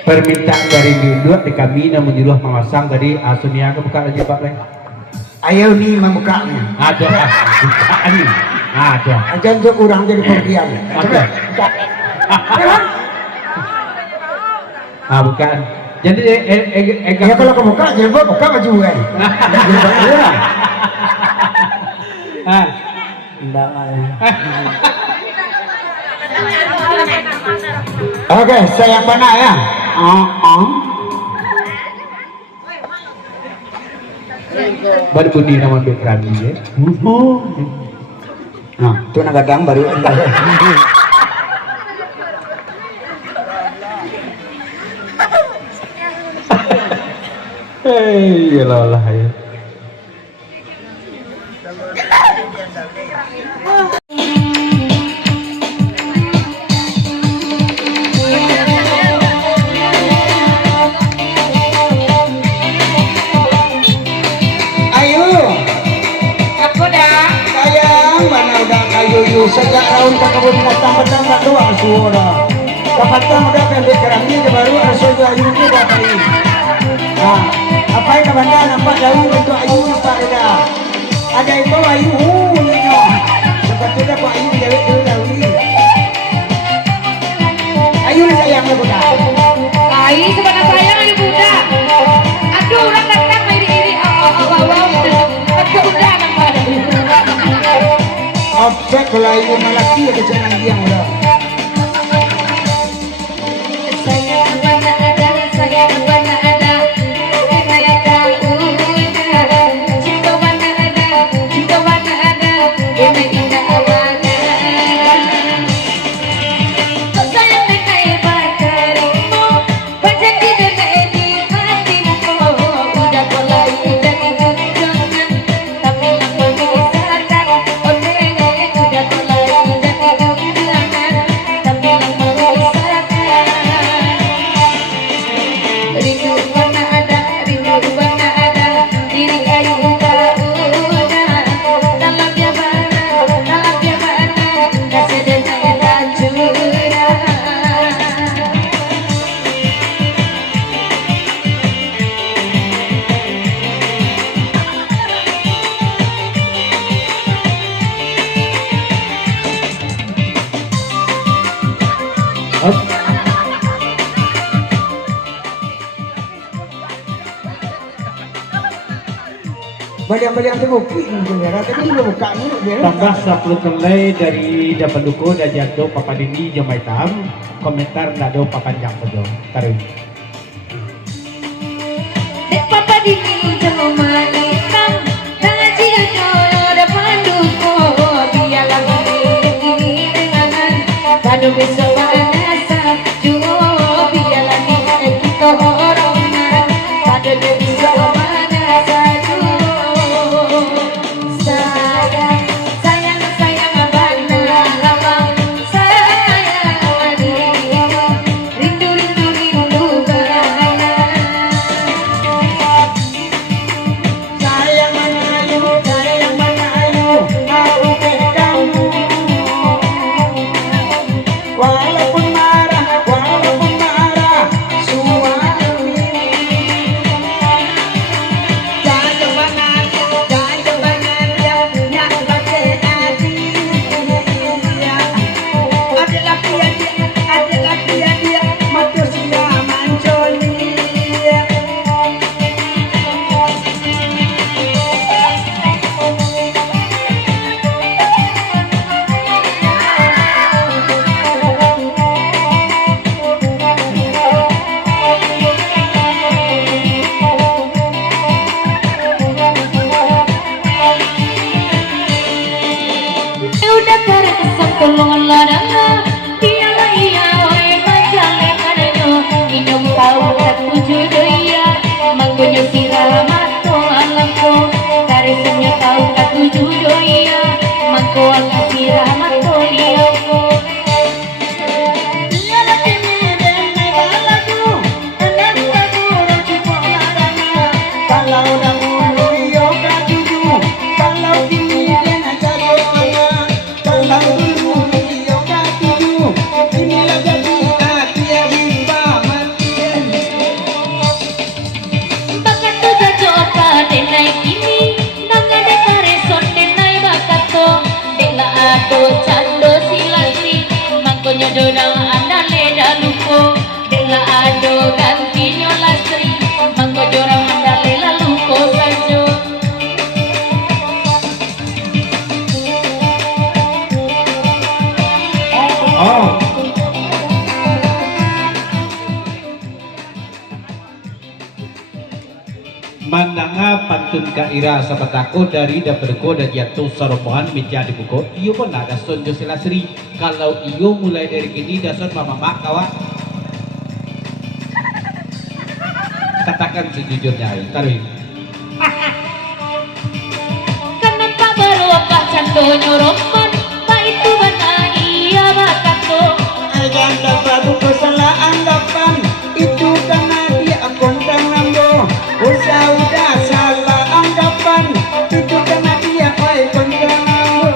Permintaan dari Yudut di kami namun menyuruh memasang dari Asunia ke buka aja Pak Leh. Ayo nih membukanya. Ada bukaan nih. Ada. Aja untuk orang jadi pergian. Coba. Bukan. Jadi ya kalau ke buka jangan buka baju kan. Enggak. Oke, saya mana ya? Baru budi nama Bekrani ya. Nah, itu nagadang baru enggak. Hei, ya Allah ya. Sejak tahun ke kebun binatang pertama doang suara. Kapatang udah pendek keramnya baru ada soja ayu juga tadi. Nah, apa yang kabanda nampak daun bentuk ayu nampak ada. Ada itu ayu nyonya. Seperti ada kok ayu dewek dulu daun. Ayu sayang ya budak. Ayu sebenarnya sayang ayu budak. Aduh orang datang iri-iri aduh udah nampak. Offset kalau ibu malaki ya kejangan dia udah. Sayang mana ada, sayang mana ada, saya tahu dah. Cinta mana ada, cinta mana ada, ini indah mana. Kau sayang dengan darimu, banyak tidak di hatimu. Udah mulai dari jangan, tapi aku misalkan. Baliang-baliang itu bukti tapi juga buka ini tambah 10 kelai dari Dapaduko dan jatuh Papa Dini Jomai Tam komentar nado papanjang pedo taruh Papa Dini Jomai Tam dengan Cianjur Dapaduko biarlah ini dengan kado besok asa jual biarlah kita orang kado besok kalau ado cando silasri mangkonyo dorang andale daluko dela ado gantinyo lasri mangko dorang andale laluko sajo Oh. Mananga pantun kaira sabatako dari dapurko dan jatuh saromohan meja di buku. Iyo pun ada sonjo silasri. Kalau iyo mulai dari kini dasar mama mak kawa. Katakan sejujurnya ayo taruh. kenapa baru apa cando nyoroman tak itu bana iya bakato Ayan dapat salah anggapan itu karena dia kontan nambo. Usah udah salah anggapan itu karena dia kontan nambo.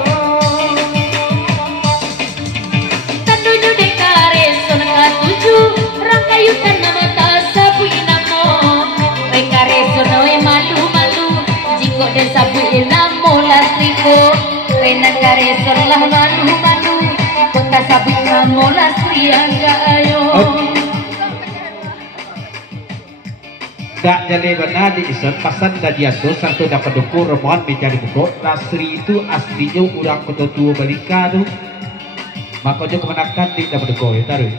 Tandunya dekare sonang tuju rangkayutan nama tasabu inamo rekare sonoe malu-malu jiko desabu inamo lastriko renan kare sonlah malu-malu kota sabu inamo lastri angga ayo Tak jadi benar di iset pasan dan jatuh satu dapat duku romohan meja di buku. Lasri itu aslinya orang kota tua balika tu. Makanya kemenakan di dapat duku ya taruh.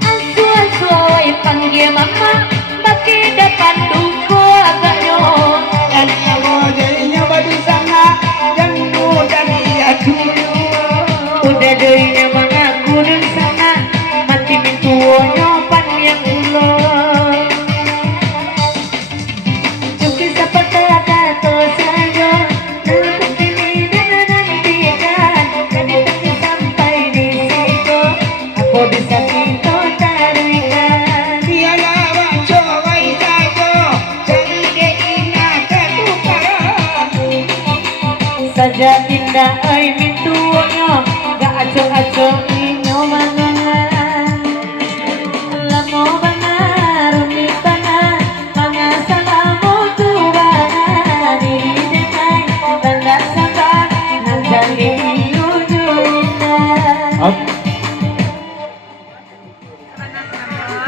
asu-asu oi panggil mama baki depan duko agaknya Dan kamu jadinya badu sana dan mudah dia dulu. udah deunya mana kudu sana mati mintuonyo pan yang ulo cuki seperti ada saja dalam ini dan nantikan kadang sampai di situ aku bisa pintu tarikan Dia lawan cowok jago jadi dia ingat ketukaran. saja indah ai mintuonyo gak aco-aco inyo mangangan lamo bangar umitana mga salamo tubahan diri denay tanda sabar nang dali iyo julitan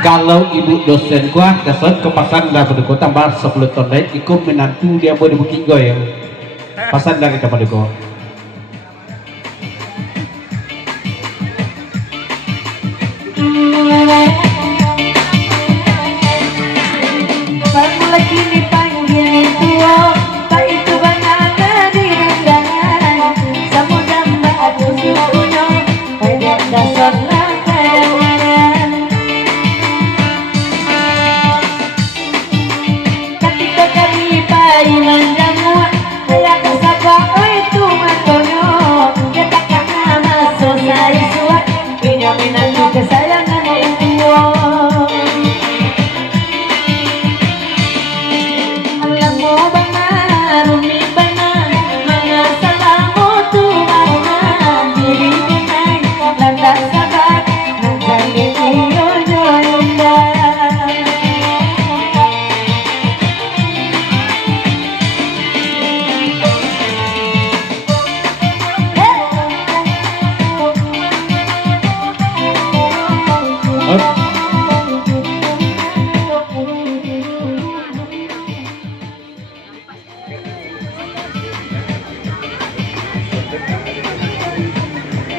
Kalau ibu dosen gua dasar ke pasan dah berduku tambah 10 ton lain ikut menantu dia boleh bukit goy ya. Pasan dah kita berduku. Baru lagi dipanggil tua tak itu banana di undangan samudang batu sukunya pada dasar kadang-kadang ketika kami pai mandamu saya kesapa itu mantonyo katakan nama sosai suat punya minatu kesayangan itu alam mo ba marumi ba na mga salamo tumahan diri dinay landas sabat ng galit iyo joyunda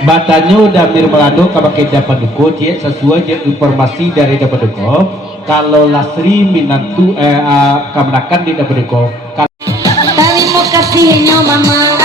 Batanya udah mirmelado kapakai dapat duku dia sesuai dengan informasi dari dapat duku. Kalau lasri minantu kemenakan di dapat duku. Terima kasihnya mama